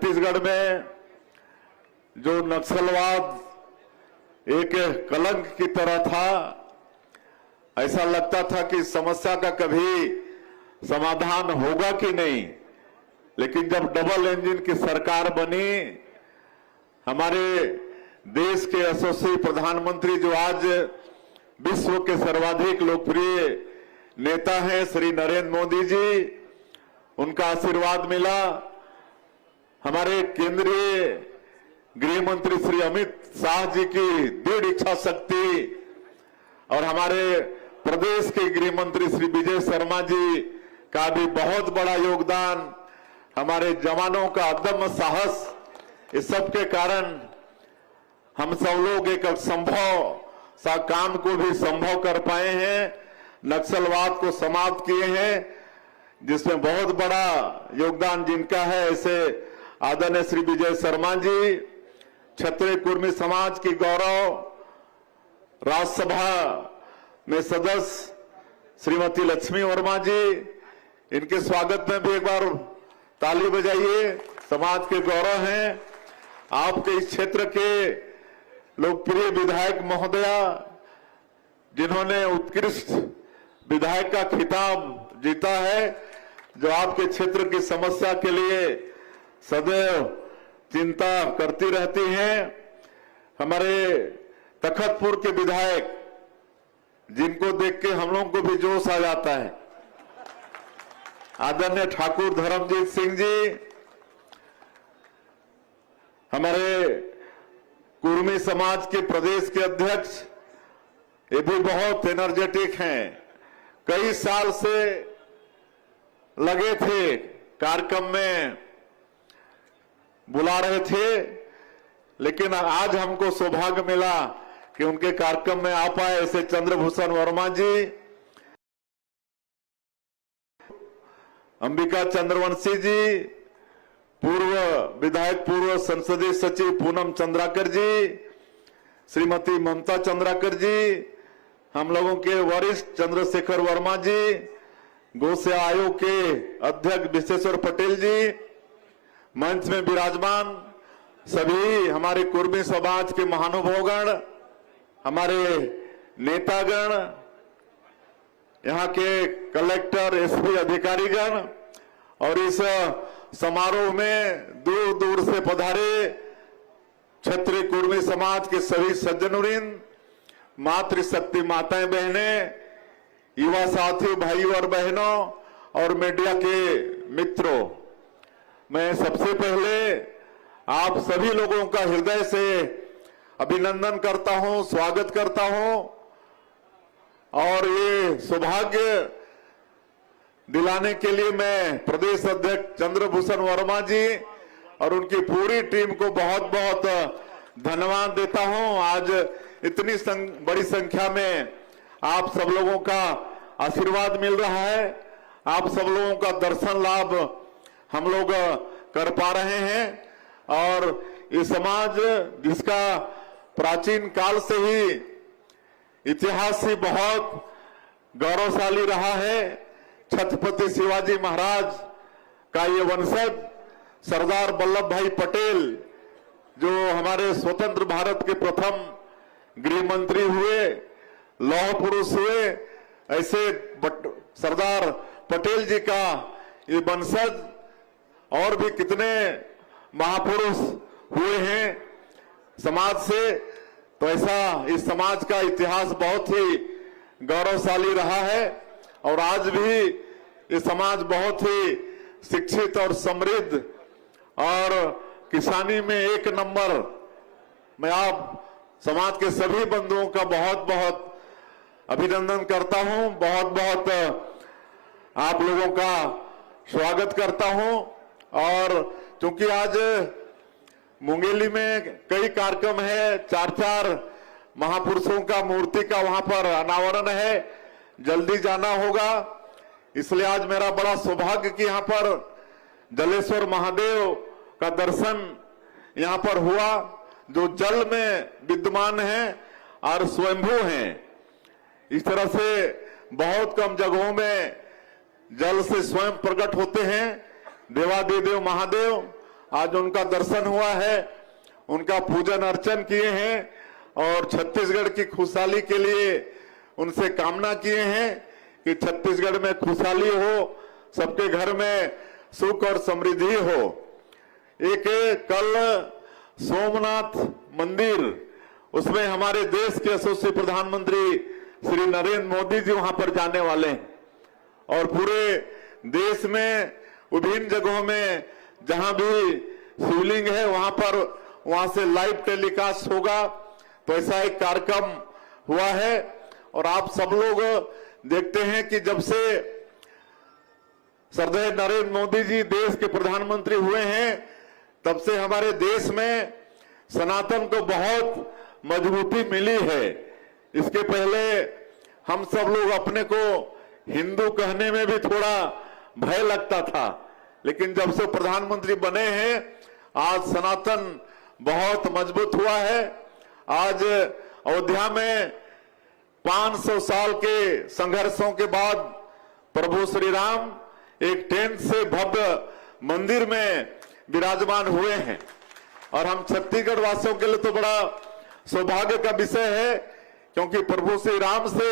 छत्तीसगढ़ में जो नक्सलवाद एक कलंक की तरह था, ऐसा लगता था कि समस्या का कभी समाधान होगा कि नहीं। लेकिन जब डबल इंजन की सरकार बनी, हमारे देश के यशस्वी प्रधानमंत्री जो आज विश्व के सर्वाधिक लोकप्रिय नेता हैं श्री नरेंद्र मोदी जी, उनका आशीर्वाद मिला। हमारे केंद्रीय गृह मंत्री श्री अमित शाह जी की दृढ़ इच्छा शक्ति और हमारे प्रदेश के गृह मंत्री श्री विजय शर्मा जी का भी बहुत बड़ा योगदान, हमारे जवानों का अदम्य साहस, इस सब के कारण हम सब लोग एक असंभव सा काम को भी संभव कर पाए हैं, नक्सलवाद को समाप्त किए हैं, जिसमें बहुत बड़ा योगदान जिनका है ऐसे आदरणीय श्री विजय शर्मा जी, क्षत्रिय कुर्मी समाज की गौरव राज्यसभा में सदस्य श्रीमती लक्ष्मी वर्मा जी, इनके स्वागत में भी एक बार ताली बजाइए। समाज के गौरव हैं। आपके इस क्षेत्र के लोकप्रिय विधायक महोदया, जिन्होंने उत्कृष्ट विधायक का खिताब जीता है, जो आपके क्षेत्र की समस्या के लिए सदैव चिंता करती रहती हैं। हमारे तखतपुर के विधायक, जिनको देख के हम लोगों को भी जोश आ जाता है, आदरणीय ठाकुर धर्मजीत सिंह जी, हमारे कुर्मी समाज के प्रदेश के अध्यक्ष, ये भी बहुत एनर्जेटिक हैं। कई साल से लगे थे, कार्यक्रम में बुला रहे थे, लेकिन आज हमको सौभाग्य मिला कि उनके कार्यक्रम में आ पाए। ऐसे चंद्रभूषण वर्मा जी, अंबिका चंद्रवंशी जी, पूर्व विधायक पूर्व संसदीय सचिव पूनम चंद्राकर जी, श्रीमती ममता चंद्राकर जी, हम लोगों के वरिष्ठ चंद्रशेखर वर्मा जी, गौसे आयोग के अध्यक्ष विश्वेश्वर पटेल जी, मंच में विराजमान सभी हमारे कुर्मी समाज के महानुभावगण, हमारे नेतागण, यहाँ के कलेक्टर एसपी अधिकारीगण और इस समारोह में दूर दूर से पधारे क्षत्रिय कुर्मी समाज के सभी सज्जनवृंद, मातृशक्ति माताएं बहनें, युवा साथियों भाइयों और बहनों और मीडिया के मित्रों, मैं सबसे पहले आप सभी लोगों का हृदय से अभिनंदन करता हूं, स्वागत करता हूं और ये सौभाग्य दिलाने के लिए मैं प्रदेश अध्यक्ष चंद्रभूषण वर्मा जी और उनकी पूरी टीम को बहुत बहुत धन्यवाद देता हूं। आज इतनी बड़ी संख्या में आप सब लोगों का आशीर्वाद मिल रहा है, आप सब लोगों का दर्शन लाभ हम लोग कर पा रहे हैं और ये समाज जिसका प्राचीन काल से ही इतिहास से बहुत गौरवशाली रहा है, छत्रपति शिवाजी महाराज का ये वंशज सरदार वल्लभ भाई पटेल, जो हमारे स्वतंत्र भारत के प्रथम गृह मंत्री हुए, लौह पुरुष हुए, ऐसे सरदार पटेल जी का ये वंशज और भी कितने महापुरुष हुए हैं समाज से। तो ऐसा इस समाज का इतिहास बहुत ही गौरवशाली रहा है और आज भी ये समाज बहुत ही शिक्षित और समृद्ध और किसानी में एक नंबर। मैं आप समाज के सभी बंधुओं का बहुत बहुत अभिनंदन करता हूं, बहुत बहुत आप लोगों का स्वागत करता हूं। और क्योंकि आज मुंगेली में कई कार्यक्रम है, 4 महापुरुषों का मूर्ति का वहां पर अनावरण है, जल्दी जाना होगा, इसलिए आज मेरा बड़ा सौभाग्य कि यहाँ पर जलेश्वर महादेव का दर्शन यहाँ पर हुआ, जो जल में विद्यमान है और स्वयंभू हैं। इस तरह से बहुत कम जगहों में जल से स्वयं प्रकट होते हैं देवादिदेव महादेव आज उनका दर्शन हुआ है, उनका पूजन अर्चन किए हैं और छत्तीसगढ़ की खुशहाली के लिए उनसे कामना किए हैं कि छत्तीसगढ़ में खुशहाली हो, सबके घर में सुख और समृद्धि हो। एक कल सोमनाथ मंदिर, उसमें हमारे देश के यशस्वी प्रधानमंत्री श्री नरेंद्र मोदी जी वहां पर जाने वाले हैं और पूरे देश में विभिन्न जगहों में जहां भी शिवलिंग है वहां से लाइव टेलीकास्ट होगा। तो ऐसा एक कार्यक्रम हुआ है और आप सब लोग देखते हैं कि जब से श्रद्धेय नरेंद्र मोदी जी देश के प्रधानमंत्री हुए हैं तब से हमारे देश में सनातन को बहुत मजबूती मिली है। इसके पहले हम सब लोग अपने को हिंदू कहने में भी थोड़ा भय लगता था, लेकिन जब से प्रधानमंत्री बने हैं आज सनातन बहुत मजबूत हुआ है। आज अयोध्या में 500 साल के संघर्षों के बाद प्रभु श्री राम एक टेंट से भव्य मंदिर में विराजमान हुए हैं और हम छत्तीसगढ़ वासियों के लिए तो बड़ा सौभाग्य का विषय है, क्योंकि प्रभु श्री राम से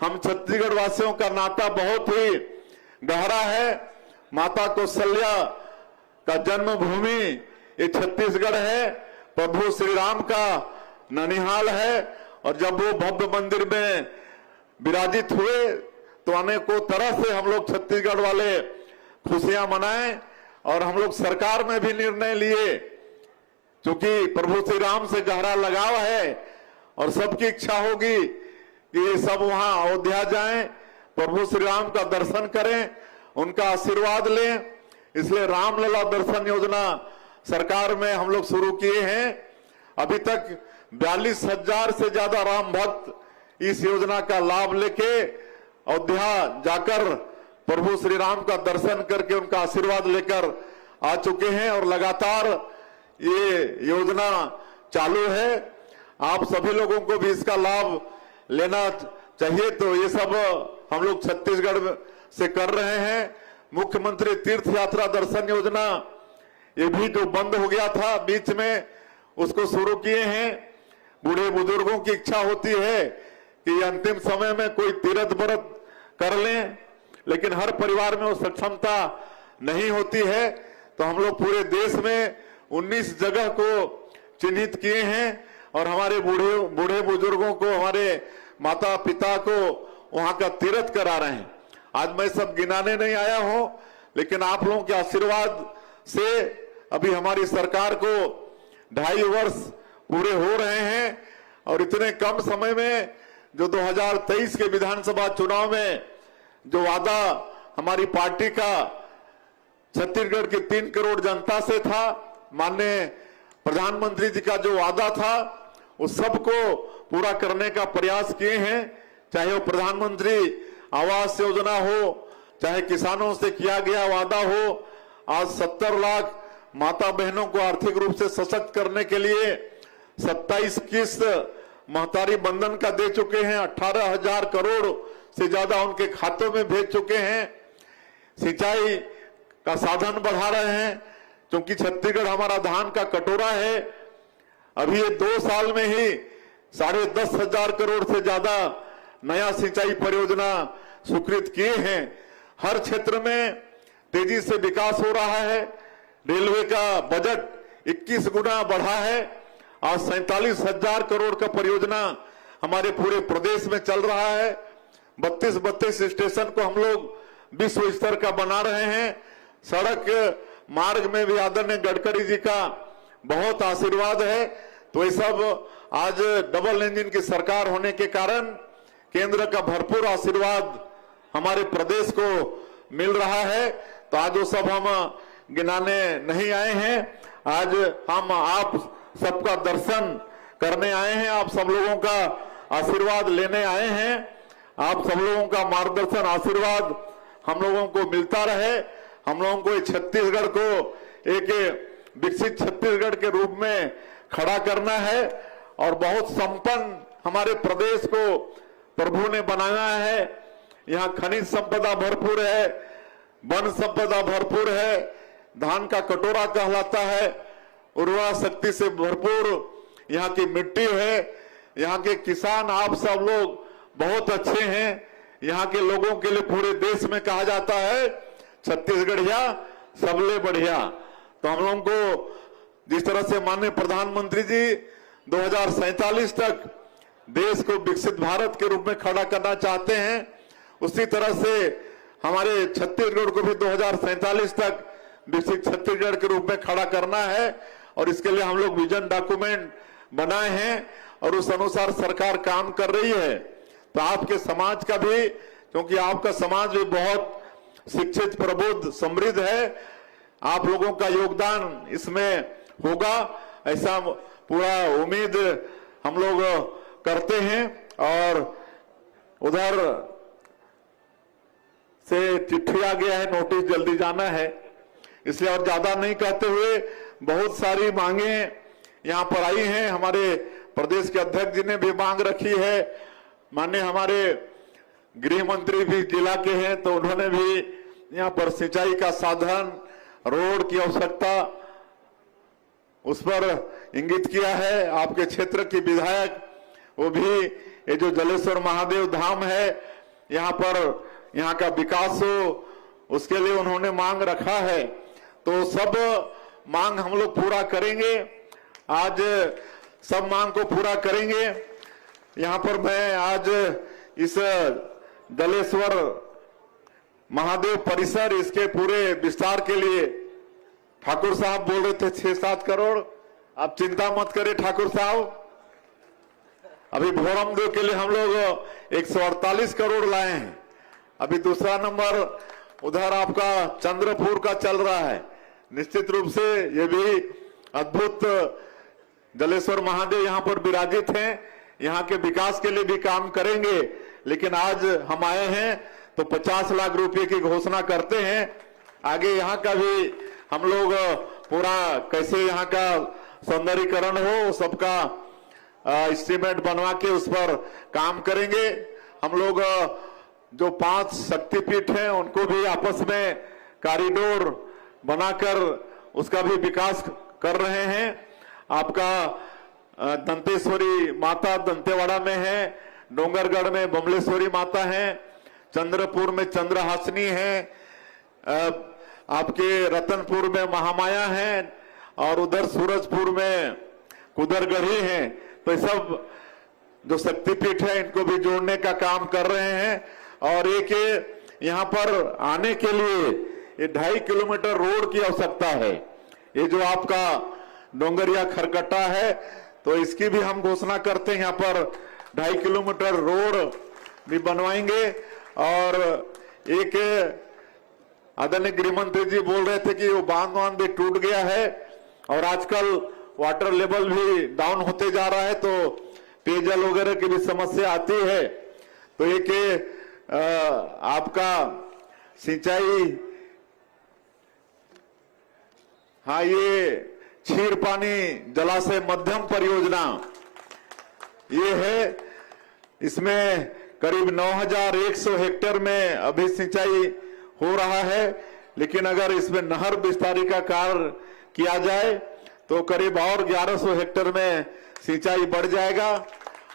हम छत्तीसगढ़ वासियों का नाता बहुत ही गहरा है। माता कौशल्या का जन्मभूमि ये छत्तीसगढ़ है, प्रभु श्री राम का ननिहाल है और जब वो भव्य मंदिर में विराजित हुए तो अनेकों तरह से हम लोग छत्तीसगढ़ वाले खुशियां मनाएं और हम लोग सरकार में भी निर्णय लिए, क्योंकि प्रभु श्री राम से गहरा लगाव है और सबकी इच्छा होगी कि सब वहां अयोध्या जाएं, प्रभु श्री राम का दर्शन करें, उनका आशीर्वाद लें। इसलिए रामलला दर्शन योजना सरकार में हम लोग शुरू किए हैं। अभी तक 42,000 से ज्यादा राम भक्त इस योजना का लाभ लेके अयोध्या जाकर प्रभु श्री राम का दर्शन करके उनका आशीर्वाद लेकर आ चुके हैं और लगातार ये योजना चालू है। आप सभी लोगों को भी इसका लाभ लेना चाहिए। तो ये सब हम लोग छत्तीसगढ़ से कर रहे हैं। मुख्यमंत्री तीर्थ यात्रा दर्शन योजना ये भी जो बंद हो गया था बीच में, उसको शुरू किए हैं। बूढ़े बुजुर्गों की इच्छा होती है कि अंतिम समय में कोई तीर्थ व्रत कर लें, लेकिन हर परिवार में वो सक्षमता नहीं होती है। तो हम लोग पूरे देश में 19 जगह को चिन्हित किए हैं और हमारे बूढ़े बुजुर्गों को, हमारे माता पिता को वहां का तीर्थ करा रहे हैं। आज मैं सब गिनाने नहीं आया हूं, लेकिन आप लोगों के आशीर्वाद से अभी हमारी सरकार को 2.5 वर्ष पूरे हो रहे हैं और इतने कम समय में जो 2023 के विधानसभा चुनाव में जो वादा हमारी पार्टी का छत्तीसगढ़ की 3 करोड़ जनता से था, माननीय प्रधानमंत्री जी का जो वादा था, उस सबको पूरा करने का प्रयास किए हैं। चाहे वो प्रधानमंत्री आवास योजना हो, चाहे किसानों से किया गया वादा हो। आज 70 लाख माता बहनों को आर्थिक रूप से सशक्त करने के लिए 27 किस्त महतारी बंधन का दे चुके हैं। 18,000 करोड़ से ज्यादा उनके खातों में भेज चुके हैं। सिंचाई का साधन बढ़ा रहे हैं, क्योंकि छत्तीसगढ़ हमारा धान का कटोरा है। अभी ये 2 साल में ही 10,500 करोड़ से ज्यादा नया सिंचाई परियोजना स्वीकृत किए हैं। हर क्षेत्र में तेजी से विकास हो रहा है। रेलवे का बजट 21 गुना बढ़ा है। आज 47,000 करोड़ का परियोजना हमारे पूरे प्रदेश में चल रहा है। 32 स्टेशन को हम लोग विश्व स्तर का बना रहे हैं। सड़क मार्ग में भी आदरणीय गडकरी जी का बहुत आशीर्वाद है। तो ये सब आज डबल इंजन की सरकार होने के कारण केंद्र का भरपूर आशीर्वाद हमारे प्रदेश को मिल रहा है। तो आज वो सब हम गिनाने नहीं आए हैं, आज हम आप सबका दर्शन करने आए हैं, आप सब लोगों का आशीर्वाद लेने आए हैं। आप सब लोगों का मार्गदर्शन आशीर्वाद हम लोगों को मिलता रहे। हम लोगों को छत्तीसगढ़ को एक विकसित छत्तीसगढ़ के रूप में खड़ा करना है और बहुत संपन्न हमारे प्रदेश को प्रभु ने बनाया है। यहाँ खनिज संपदा भरपूर है, वन संपदा भरपूर है, धान का कटोरा कहलाता है। उर्वरा शक्ति से भरपूर यहाँ की मिट्टी है। यहाँ के किसान आप सब लोग बहुत अच्छे हैं। यहाँ के लोगों के लिए पूरे देश में कहा जाता है छत्तीसगढ़िया सबले बढ़िया। तो हम लोगों को जिस तरह से माननीय प्रधानमंत्री जी 2047 तक देश को विकसित भारत के रूप में खड़ा करना चाहते हैं, उसी तरह से हमारे छत्तीसगढ़ को भी 2047 तक विकसित छत्तीसगढ़ के रूप में खड़ा करना है। और इसके लिए हम लोग विजन डॉक्यूमेंट बनाए हैं और उस अनुसार सरकार काम कर रही है। तो आपके समाज का भी, क्योंकि आपका समाज भी बहुत शिक्षित, प्रबुद्ध, समृद्ध है, आप लोगों का योगदान इसमें होगा, ऐसा पूरा उम्मीद हम लोग करते हैं। और उधर से चिट्ठी आ गया है, नोटिस जल्दी जाना है, इसलिए और ज्यादा नहीं कहते हुए बहुत सारी मांगे यहाँ पर आई हैं। हमारे प्रदेश के अध्यक्ष जी ने भी मांग रखी है, माननीय हमारे गृह मंत्री भी जिला के हैं, तो उन्होंने भी यहाँ पर सिंचाई का साधन, रोड की आवश्यकता उस पर इंगित किया है। आपके क्षेत्र की विधायक वो भी ये जो जलेश्वर महादेव धाम है यहाँ पर, यहाँ का विकास हो, उसके लिए उन्होंने मांग रखा है। तो सब मांग हम लोग पूरा करेंगे, आज सब मांग को पूरा करेंगे। यहाँ पर मैं आज इस जलेश्वर महादेव परिसर, इसके पूरे विस्तार के लिए ठाकुर साहब बोल रहे थे 6-7 करोड़। आप चिंता मत करें ठाकुर साहब, अभी भोरमदेव के लिए हम लोग 148 करोड़ लाए हैं। अभी दूसरा नंबर उधर आपका चंद्रपुर का चल रहा है। निश्चित रूप से ये भी अद्भुत जलेश्वर महादेव यहाँ पर विराजित हैं, यहाँ के विकास के लिए भी काम करेंगे। लेकिन आज हम आए हैं तो 50 लाख रुपए की घोषणा करते हैं। आगे यहाँ का भी हम लोग पूरा कैसे यहाँ का सौंदर्यीकरण हो, सबका एस्टीमेट बनवा के उस पर काम करेंगे। हम लोग जो 5 शक्तिपीठ हैं उनको भी आपस में कॉरिडोर बनाकर उसका भी विकास कर रहे हैं। आपका दंतेश्वरी माता दंतेवाड़ा में है, डोंगरगढ़ में बमलेश्वरी माता है, चंद्रपुर में चंद्रहासिनी है, आपके रतनपुर में महामाया है और उधर सूरजपुर में कुदरगढ़ी है। तो सब जो शक्तिपीठ है इनको भी जोड़ने का काम कर रहे हैं। और एक यहाँ पर आने के लिए ये 2.5 किलोमीटर रोड की आवश्यकता है। ये जो आपका डोंगरिया खरकट्टा है तो इसकी भी हम घोषणा करते हैं, यहाँ पर 2.5 किलोमीटर रोड भी बनवाएंगे। और एक आदरणीय गृह मंत्री जी बोल रहे थे कि वो बांध भी टूट गया है और आजकल वाटर लेवल भी डाउन होते जा रहा है, तो पेयजल वगैरह की भी समस्या आती है। तो एक आपका सिंचाई, हाँ, ये क्षीर पानी जलाशय मध्यम परियोजना ये है। इसमें करीब 9100 हेक्टेयर में अभी सिंचाई हो रहा है, लेकिन अगर इसमें नहर विस्तारी का कार्य किया जाए तो करीब और 1100 हेक्टेयर में सिंचाई बढ़ जाएगा।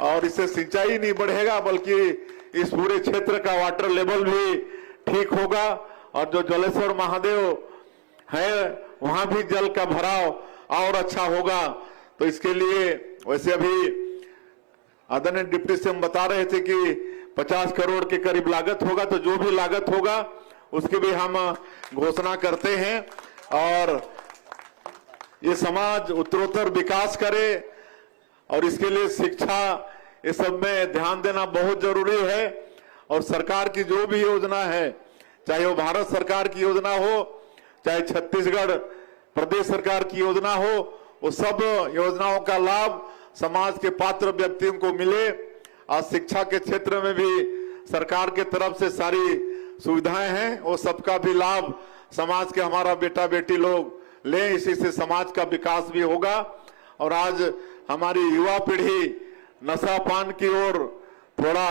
और इससे सिंचाई नहीं बढ़ेगा बल्कि इस पूरे क्षेत्र का वाटर लेवल भी ठीक होगा। और जो जलेश्वर महादेव है वहां भी जल का भराव और अच्छा होगा। तो इसके लिए वैसे अभी आदरणीय डिप्टी सीएम बता रहे थे कि 50 करोड़ के करीब लागत होगा, तो जो भी लागत होगा उसकी भी हम घोषणा करते हैं। और ये समाज उत्तरोत्तर विकास करे और इसके लिए शिक्षा, ये सब में ध्यान देना बहुत जरूरी है। और सरकार की जो भी योजना है, चाहे वो भारत सरकार की योजना हो, चाहे छत्तीसगढ़ प्रदेश सरकार की योजना हो, वो सब योजनाओं का लाभ समाज के पात्र व्यक्तियों को मिले। और शिक्षा के क्षेत्र में भी सरकार के तरफ से सारी सुविधाएं हैं, वो सबका भी लाभ समाज के हमारा बेटा बेटी लोग लें, इसी से समाज का विकास भी होगा। और आज हमारी युवा पीढ़ी नशा पान की ओर थोड़ा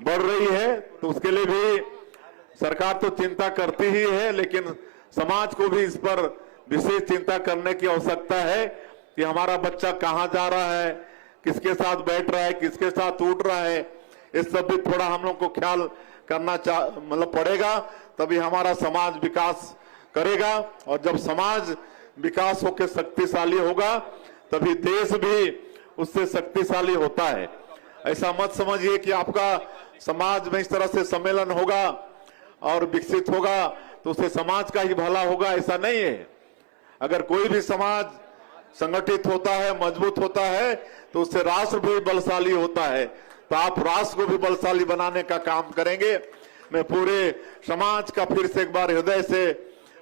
बढ़ रही है, तो उसके लिए भी सरकार तो चिंता करती ही है, लेकिन समाज को भी इस पर विशेष चिंता करने की आवश्यकता है कि हमारा बच्चा कहाँ जा रहा है, किसके साथ बैठ रहा है, किसके साथ उठ रहा है, इस सब भी थोड़ा हम लोग को ख्याल करना मतलब पड़ेगा, तभी हमारा समाज विकास करेगा। और जब समाज विकास होकर शक्तिशाली होगा तभी देश भी उससे शक्तिशाली होता है। ऐसा मत समझिए कि आपका समाज में इस तरह से सम्मेलन होगा और विकसित होगा तो उससे समाज का ही भला होगा, ऐसा नहीं है। अगर कोई भी समाज संगठित होता है, मजबूत होता है, तो उससे राष्ट्र भी बलशाली होता है। तो आप राष्ट्र को भी बलशाली बनाने का काम करेंगे। मैं पूरे समाज का फिर से एक बार हृदय से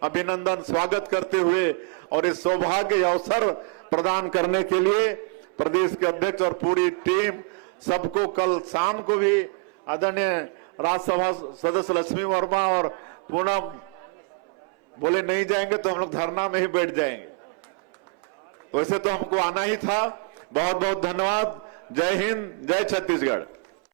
अभिनंदन स्वागत करते हुए और इस सौभाग्य अवसर प्रदान करने के लिए प्रदेश के अध्यक्ष और पूरी टीम सबको कल शाम को भी आदरणीय राज्यसभा सदस्य लक्ष्मी वर्मा और पूनम बोले नहीं जाएंगे तो हम लोग धरना में ही बैठ जाएंगे, तो वैसे तो हमको आना ही था। बहुत बहुत धन्यवाद। जय हिंद, जय छत्तीसगढ़।